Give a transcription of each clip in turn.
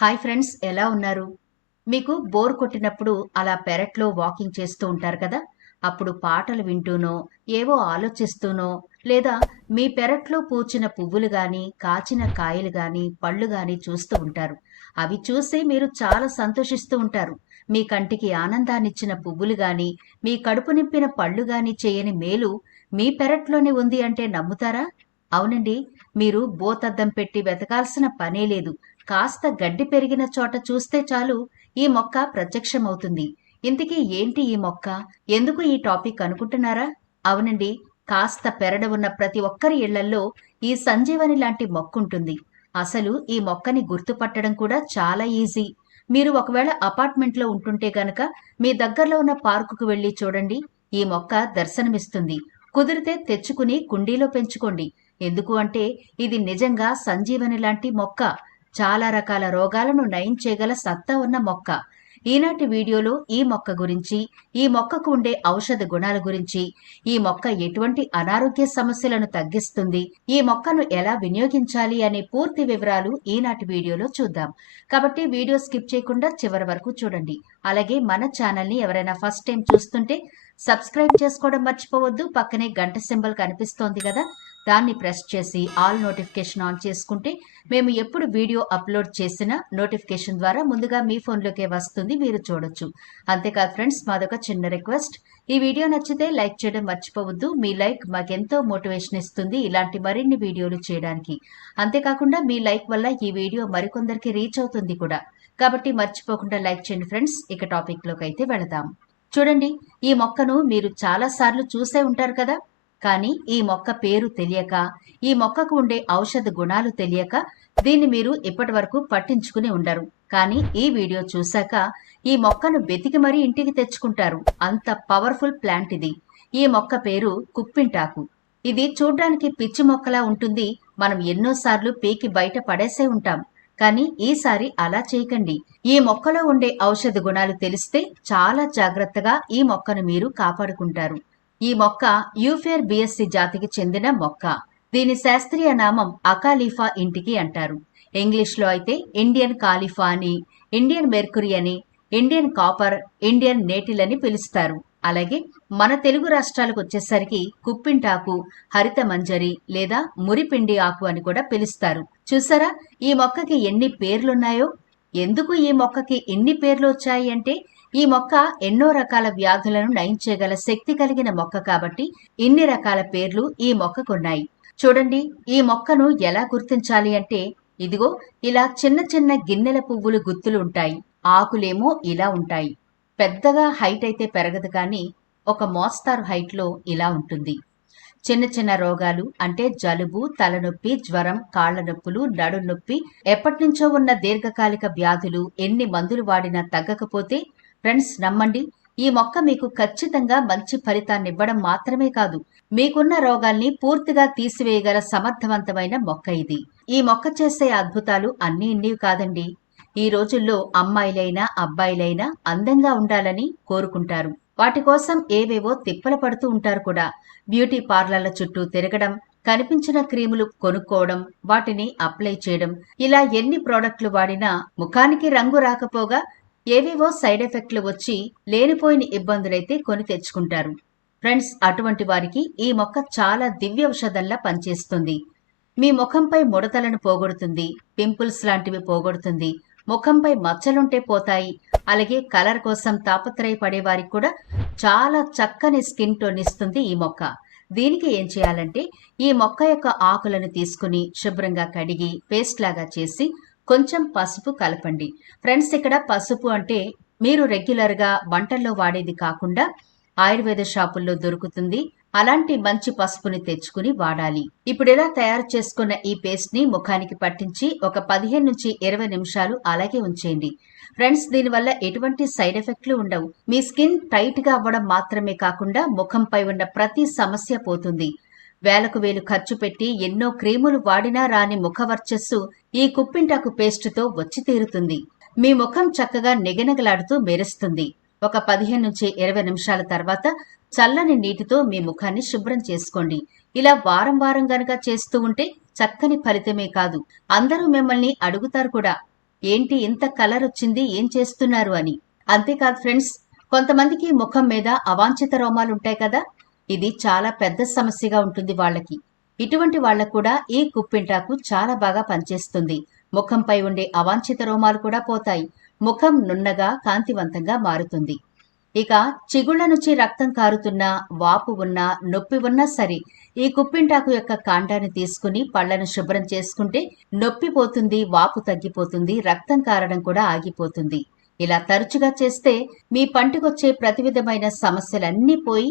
Hi friends ఎలా ఉన్నారు? మీకు బోర్ కొట్టినప్పుడు అలా పెరట్లో వాకింగ్ చేస్తూ ఉంటారు కదా? అప్పుడు పాటలు వింటూనో ఏవో ఆలోచిస్తూనో లేదా మీ పెరట్లో పూచిన పువ్వులు గాని కాచిన కాయలు గాని పళ్ళు గాని చూస్తూ ఉంటారు. అవి చూసి మీరు చాలా సంతోషిస్తూ ఉంటారు. మీ కంటికి ఆనందాన్నిచ్చిన పువ్వులు గాని మీ కడుపు నింపిన పళ్ళు గాని చేయని మేలు మీ పెరట్లోనే ఉంది అంటే నమ్ముతారా? అవునండి మీరు బోతద్దం పెట్టి వెతకాల్సిన పనే లేదు. కాస్త గడ్డి పెరిగిన చోట చూస్తే చాలు ఈ మొక్క ప్రత్యక్షమవుతుంది. ఇంతకీ ఏంటి ఈ మొక్క? ఎందుకు ఈ టాపిక్ అనుకుంటున్నారా? అవునండి కాస్త పెరడ ఉన్న ప్రతి ఒక్కరి ఇళ్ళల్లో ఈ సంజీవని లాంటి మొక్క ఉంటుంది అసలు ఈ మొక్కని గుర్తుపట్టడం కూడా చాలా ఈజీ. మీరు ఒకవేళ అపార్ట్మెంట్లో ఉంటుంటే గనక మీ దగ్గరలో ఉన్న పార్కుకు వెళ్ళి చూడండి. ఈ మొక్క దర్శనమిస్తుంది. కుదిరితే తెచ్చుకుని కుండీలో పెంచుకోండి. ఎందుకు అంటే ఇది నిజంగా సంజీవని లాంటి మొక్క. చాలా రకాల రోగాలను నయం చేయగల సత్తా ఉన్న మొక్క. ఈనాటి వీడియోలో ఈ మొక్క గురించి ఈ మొక్కకు ఉండే ఔషధ గుణాల గురించి ఈ మొక్క ఎటువంటి అనారోగ్య సమస్యలను తగ్గిస్తుంది ఈ మొక్కను ఎలా వినియోగించాలి అనే పూర్తి వివరాలు ఈనాటి వీడియోలో చూద్దాం. కాబట్టి వీడియో స్కిప్ చేయకుండా చివరి వరకు చూడండి. అలాగే మన ఛానల్ని ఎవరైనా ఫస్ట్ టైం చూస్తుంటే సబ్స్క్రైబ్ చేసుకోవడం మర్చిపోవద్దు. పక్కనే గంట సింబల్ కనిపిస్తోంది కదా దాన్ని ప్రెస్ చేసి ఆల్ నోటిఫికేషన్ ఆన్ చేసుకుంటే మేము ఎప్పుడు వీడియో అప్లోడ్ చేసినా నోటిఫికేషన్ ద్వారా ముందుగా మీ ఫోన్లోకే వస్తుంది మీరు చూడొచ్చు. అంతేకాదు ఫ్రెండ్స్ మాదొక చిన్న రిక్వెస్ట్. ఈ వీడియో నచ్చితే లైక్ చేయడం మర్చిపోవద్దు. మీ లైక్ మాకెంతో మోటివేషన్ ఇస్తుంది ఇలాంటి మరిన్ని వీడియోలు చేయడానికి. అంతేకాకుండా మీ లైక్ వల్ల ఈ వీడియో మరికొందరికి రీచ్ అవుతుంది కూడా. కాబట్టి మర్చిపోకుండా లైక్ చేయండి ఫ్రెండ్స్. ఇక టాపిక్లోకి అయితే వెళదాం. చూడండి ఈ మొక్కను మీరు చాలా సార్లు చూసే ఉంటారు కదా. కానీ ఈ మొక్క పేరు తెలియక ఈ మొక్కకు ఉండే ఔషధ గుణాలు తెలియక దీన్ని మీరు ఇప్పటి వరకు పట్టించుకుని ఉండరు. కానీ ఈ వీడియో చూశాక ఈ మొక్కను వెతికి మరీ ఇంటికి తెచ్చుకుంటారు. అంత పవర్ఫుల్ ప్లాంట్ ఇది. ఈ మొక్క పేరు కుప్పింటాకు. ఇది చూడ్డానికి పిచ్చి మొక్కలా ఉంటుంది. మనం ఎన్నోసార్లు పీకి బయట పడేసే ఉంటాం. కానీ ఈసారి అలా చేయకండి. ఈ మొక్కలో ఉండే ఔషధ గుణాలు తెలిస్తే చాలా జాగ్రత్తగా ఈ మొక్కను మీరు కాపాడుకుంటారు. ఈ మొక్క యూఫేర్ బిఎస్సి జాతికి చెందిన మొక్క. దీని శాస్త్రీయ నామం అకాలీఫా ఇంటికి అంటారు. ఇంగ్లీష్లో అయితే ఇండియన్ కాలిఫా అని ఇండియన్ మెర్కురీ అని ఇండియన్ కాపర్ ఇండియన్ నేటిల్ అని పిలుస్తారు. అలాగే మన తెలుగు రాష్ట్రాలకు వచ్చేసరికి కుప్పింటాకు హరిత మంజరి లేదా మురిపిండి ఆకు అని కూడా పిలుస్తారు. చూసారా? ఈ మొక్కకి ఎన్ని పేర్లున్నాయో? ఎందుకు ఈ మొక్కకి ఎన్ని పేర్లు వచ్చాయి అంటే ఈ మొక్క ఎన్నో రకాల వ్యాధులను నయం చేయగల శక్తి కలిగిన మొక్క కాబట్టి ఇన్ని రకాల పేర్లు ఈ మొక్కకున్నాయి. చూడండి ఈ మొక్కను ఎలా గుర్తించాలి అంటే ఇదిగో ఇలా చిన్న చిన్న గిన్నెల పువ్వులు గుత్తులు ఉంటాయి. ఆకులేమో ఇలా ఉంటాయి. పెద్దగా హైట్ అయితే పెరగదు కానీ ఒక మోస్తారు హైట్లో ఇలా ఉంటుంది. చిన్న చిన్న రోగాలు అంటే జలుబు తలనొప్పి జ్వరం కాళ్ళ నొప్పులు నడు నొప్పి ఎప్పటినుంచో ఉన్న దీర్ఘకాలిక వ్యాధులు ఎన్ని మందులు వాడినా తగ్గకపోతే ఫ్రెండ్స్ నమ్మండి. ఈ మొక్క మీకు ఖచ్చితంగా మంచి ఫలితాన్ని ఇవ్వడం మాత్రమే కాదు. మీకున్న రోగాల్ని పూర్తిగా తీసివేయగల సమర్థవంతమైన మొక్క ఇది. ఈ మొక్క చేసే అద్భుతాలు అన్ని ఇన్నివి కాదండి. ఈ రోజుల్లో అమ్మాయిలైనా అబ్బాయిలైనా అందంగా ఉండాలని కోరుకుంటారు. వాటి కోసం ఏవేవో తిప్పలు పడుతూ ఉంటారు కూడా. బ్యూటీ పార్లర్ల చుట్టూ తిరగడం కనిపించిన క్రీములు కొనుక్కోవడం వాటిని అప్లై చేయడం ఇలా ఎన్ని ప్రోడక్ట్లు వాడినా ముఖానికి రంగు రాకపోగా ఏవేవో సైడ్ ఎఫెక్ట్లు వచ్చి లేనిపోయిన ఇబ్బందులైతే కొని తెచ్చుకుంటారు. ఫ్రెండ్స్ అటువంటి వారికి ఈ మొక్క చాలా దివ్య ఔషధంలా పనిచేస్తుంది. మీ ముఖంపై ముడతలను పోగొడుతుంది పింపుల్స్ లాంటివి పోగొడుతుంది ముఖంపై మచ్చలుంటే పోతాయి అలాగే కలర్ కోసం తాపత్రయపడే వారికి కూడా చాలా చక్కని స్కిన్ టోన్ ఇస్తుంది ఈ మొక్క. దీనికి ఏం చేయాలంటే ఈ మొక్క యొక్క ఆకులను తీసుకుని శుభ్రంగా కడిగి పేస్ట్ లాగా చేసి కొంచెం పసుపు కలపండి. ఫ్రెండ్స్ ఇక్కడ పసుపు అంటే మీరు రెగ్యులర్గా వంటల్లో వాడేది కాకుండా ఆయుర్వేద షాపుల్లో దొరుకుతుంది. అలాంటి మంచి పసుపుని తెచ్చుకుని వాడాలి. ఇప్పుడు ఇలా తయారు చేసుకున్న ఈ పేస్ట్ని ముఖానికి పట్టించి ఒక పదిహేను నుంచి ఇరవై నిమిషాలు అలాగే ఉంచేయండి. ఫ్రెండ్స్ దీనివల్ల ఎటువంటి సైడ్ ఎఫెక్ట్లు ఉండవు. మీ స్కిన్ టైట్గా అవ్వడం మాత్రమే కాకుండా ముఖంపై ఉన్న ప్రతి సమస్య పోతుంది. వేలకు వేలు ఖర్చు పెట్టి ఎన్నో క్రీములు వాడినా రాని ముఖవర్చస్సు ఈ కుప్పింటాకు పేస్టుతో వచ్చి తీరుతుంది. మీ ముఖం చక్కగా నిగనగలాడుతూ మెరుస్తుంది. ఒక పదిహేను నుంచి ఇరవై నిమిషాల తర్వాత చల్లని నీటితో మీ ముఖాన్ని శుభ్రం చేసుకోండి. ఇలా వారం వారం గనక చేస్తూ ఉంటే చక్కని ఫలితమే కాదు. అందరూ మిమ్మల్ని అడుగుతారు కూడా. ఏంటి ఇంత కలర్ వచ్చింది? ఏం చేస్తున్నారు అని. అంతేకాదు ఫ్రెండ్స్ కొంతమందికి ముఖం మీద అవాంఛిత రోమాలు ఉంటాయి కదా. ఇది చాలా పెద్ద సమస్యగా ఉంటుంది వాళ్ళకి. ఇటువంటి వాళ్ళకు కూడా ఈ కుప్పింటాకు చాలా బాగా పనిచేస్తుంది. ముఖంపై ఉండే అవాంఛిత రోమాలు కూడా పోతాయి. ముఖం నున్నగా కాంతివంతంగా మారుతుంది. ఇక చిగుళ్ళ నుంచి రక్తం కారుతున్నా వాపు ఉన్నా నొప్పి ఉన్నా సరే ఈ కుప్పింటాకు యొక్క కాండాన్ని తీసుకుని పళ్ళను శుభ్రం చేసుకుంటే నొప్పి పోతుంది వాపు తగ్గిపోతుంది రక్తం కారడం కూడా ఆగిపోతుంది. ఇలా తరచుగా చేస్తే మీ పంటికొచ్చే ప్రతి విధమైన సమస్యలన్నీ పోయి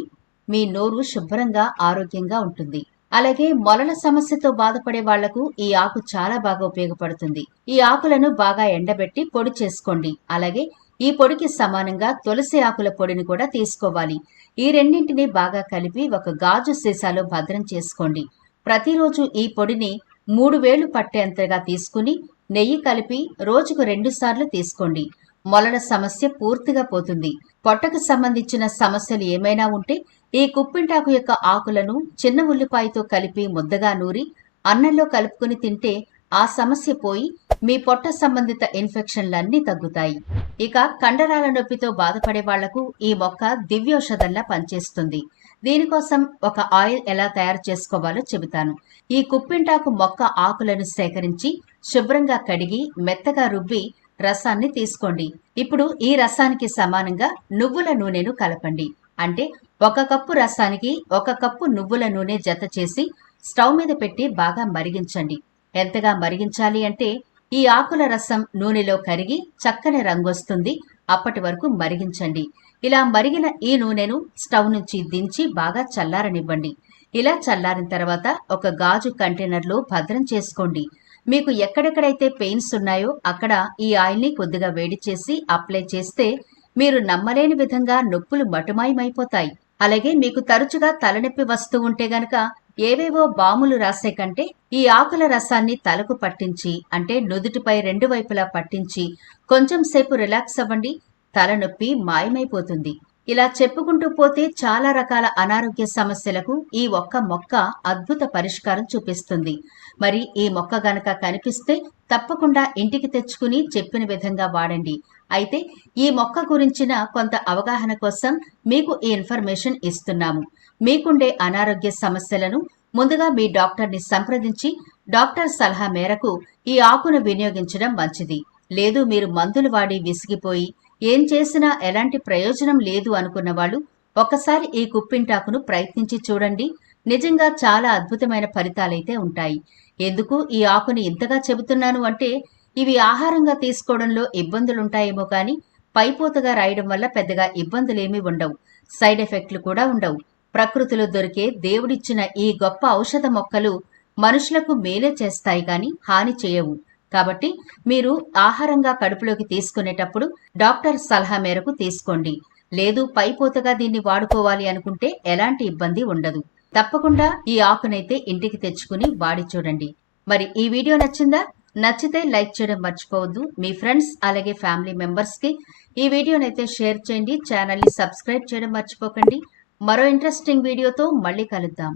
మీ నోరు శుభ్రంగా ఆరోగ్యంగా ఉంటుంది. అలాగే మొలల సమస్యతో బాధపడే వాళ్ళకు ఈ ఆకు చాలా బాగా ఉపయోగపడుతుంది. ఈ ఆకులను బాగా ఎండబెట్టి పొడి చేసుకోండి. అలాగే ఈ పొడికి సమానంగా తులసి ఆకుల పొడిని కూడా తీసుకోవాలి. ఈ రెండింటిని బాగా కలిపి ఒక గాజు సీసాలో భద్రం చేసుకోండి. ప్రతిరోజు ఈ పొడిని మూడు వేలు పట్టేంతగా తీసుకుని నెయ్యి కలిపి రోజుకు రెండు సార్లు తీసుకోండి. మొలల సమస్య పూర్తిగా పోతుంది. పొట్టకు సంబంధించిన సమస్యలు ఏమైనా ఉంటే ఈ కుప్పింటాకు యొక్క ఆకులను చిన్న ఉల్లిపాయతో కలిపి ముద్దగా నూరి అన్నంలో కలుపుకుని తింటే ఆ సమస్య పోయి మీ పొట్ట సంబంధిత ఇన్ఫెక్షన్లన్నీ తగ్గుతాయి. ఇక కండరాల నొప్పితో బాధపడే వాళ్ళకు ఈ మొక్క దివ్యౌషధంలా పనిచేస్తుంది. దీనికోసం ఒక ఆయిల్ ఎలా తయారు చేసుకోవాలో చెబుతాను. ఈ కుప్పింటాకు మొక్క ఆకులను సేకరించి శుభ్రంగా కడిగి మెత్తగా రుబ్బి రసాన్ని తీసుకోండి. ఇప్పుడు ఈ రసానికి సమానంగా నువ్వుల నూనెను కలపండి. అంటే ఒక కప్పు రసానికి ఒక కప్పు నువ్వుల నూనె జత చేసి స్టవ్ మీద పెట్టి బాగా మరిగించండి. ఎంతగా మరిగించాలి అంటే ఈ ఆకుల రసం నూనెలో కరిగి చక్కని రంగొస్తుంది. అప్పటి వరకు మరిగించండి. ఇలా మరిగిన ఈ నూనెను స్టవ్ నుంచి దించి బాగా చల్లారనివ్వండి. ఇలా చల్లారిన తర్వాత ఒక గాజు కంటైనర్లో భద్రం చేసుకోండి. మీకు ఎక్కడెక్కడైతే పెయిన్స్ ఉన్నాయో అక్కడ ఈ ఆయిల్ని కొద్దిగా వేడి చేసి అప్లై చేస్తే మీరు నమ్మలేని విధంగా నొప్పులు మటుమాయమైపోతాయి. అలాగే మీకు తరచుగా తలనొప్పి వస్తూ ఉంటే గనక ఏవేవో బాములు రాసే కంటే ఈ ఆకుల రసాన్ని తలకు పట్టించి అంటే నుదుటిపై రెండు వైపులా పట్టించి కొంచెం సేపు రిలాక్స్ అవ్వండి తలనొప్పి మాయమైపోతుంది. ఇలా చెప్పుకుంటూ పోతే చాలా రకాల అనారోగ్య సమస్యలకు ఈ ఒక్క మొక్క అద్భుత పరిష్కారం చూపిస్తుంది. మరి ఈ మొక్క గనక కనిపిస్తే తప్పకుండా ఇంటికి తెచ్చుకుని చెప్పిన విధంగా వాడండి. అయితే ఈ మొక్క గురించిన కొంత అవగాహన కోసం మీకు ఈ ఇన్ఫర్మేషన్ ఇస్తున్నాము. మీకుండే అనారోగ్య సమస్యలను ముందుగా మీ డాక్టర్ని సంప్రదించి డాక్టర్ సలహా మేరకు ఈ ఆకును వినియోగించడం మంచిది. లేదు మీరు మందులు వాడి విసిగిపోయి ఏం చేసినా ఎలాంటి ప్రయోజనం లేదు అనుకున్న వాళ్ళు ఒకసారి ఈ కుప్పింటాకును ప్రయత్నించి చూడండి. నిజంగా చాలా అద్భుతమైన ఫలితాలైతే ఉంటాయి. ఎందుకు ఈ ఆకుని ఇంతగా చెబుతున్నాను అంటే ఇవి ఆహారంగా తీసుకోవడంలో ఇబ్బందులుంటాయేమో కానీ పైపోతగా రాయడం వల్ల పెద్దగా ఇబ్బందులేమీ ఉండవు. సైడ్ ఎఫెక్ట్లు కూడా ఉండవు. ప్రకృతిలో దొరికే దేవుడిచ్చిన ఈ గొప్ప ఔషధ మొక్కలు మనుషులకు మేలే చేస్తాయి కానీ హాని చేయవు. కాబట్టి మీరు ఆహారంగా కడుపులోకి తీసుకునేటప్పుడు డాక్టర్ సలహా మేరకు తీసుకోండి. లేదు పైపోతగా దీన్ని వాడుకోవాలి అనుకుంటే ఎలాంటి ఇబ్బంది ఉండదు. తప్పకుండా ఈ ఆకునైతే ఇంటికి తెచ్చుకుని వాడి చూడండి. మరి ఈ వీడియో నచ్చిందా? నచ్చితే లైక్ చేయడం మర్చిపోవద్దు. మీ ఫ్రెండ్స్ అలాగే ఫ్యామిలీ మెంబర్స్కి ఈ వీడియోనైతే షేర్ చేయండి. ఛానల్ని సబ్స్క్రైబ్ చేయడం మర్చిపోకండి. మరో ఇంట్రెస్టింగ్ వీడియోతో మళ్ళీ కలుద్దాం.